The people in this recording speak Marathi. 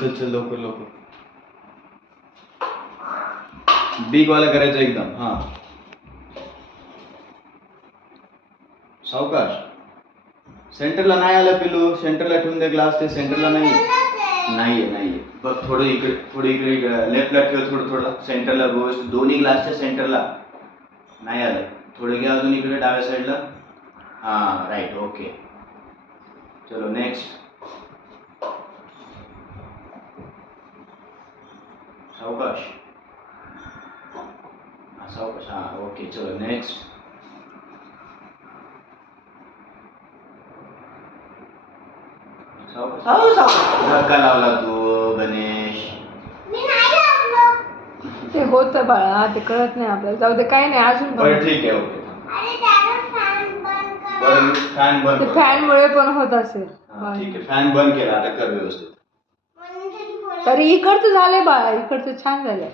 चल चल लवकर लवकर. बिग वाला करायचं एकदम. हा सावकाश. सेंटरला नाही आलं पिलू. सेंटरला ठेवून दे ग्लास. ते सेंटरला नाहीये. बघ थोडं इकडे लेफ्टला ठेव. थोडं सेंटरला व्यवस्थित. दोन्ही ग्लासच्या सेंटरला नाही आलं. थोडं घ्या अजून इकडे डाव्या साईडला. हा राईट. ओके चलो नेक्स्ट. सावकाश. सावकाश. हा ओके चलो नेक्स्ट. धक्का लावला तू गणेश. ते होतं बाळा, ते कळत नाही आपल्याला. जाऊ दे, काही नाही अजून. बरं ठीक आहे. ओके बरं फॅन बंद कर. फॅन मुळे पण होत असेल. ठीक आहे फॅन बंद केला. आता कर व्यवस्थित. तरी इकडचं झालंय बाळा, इकडचं छान झालंय.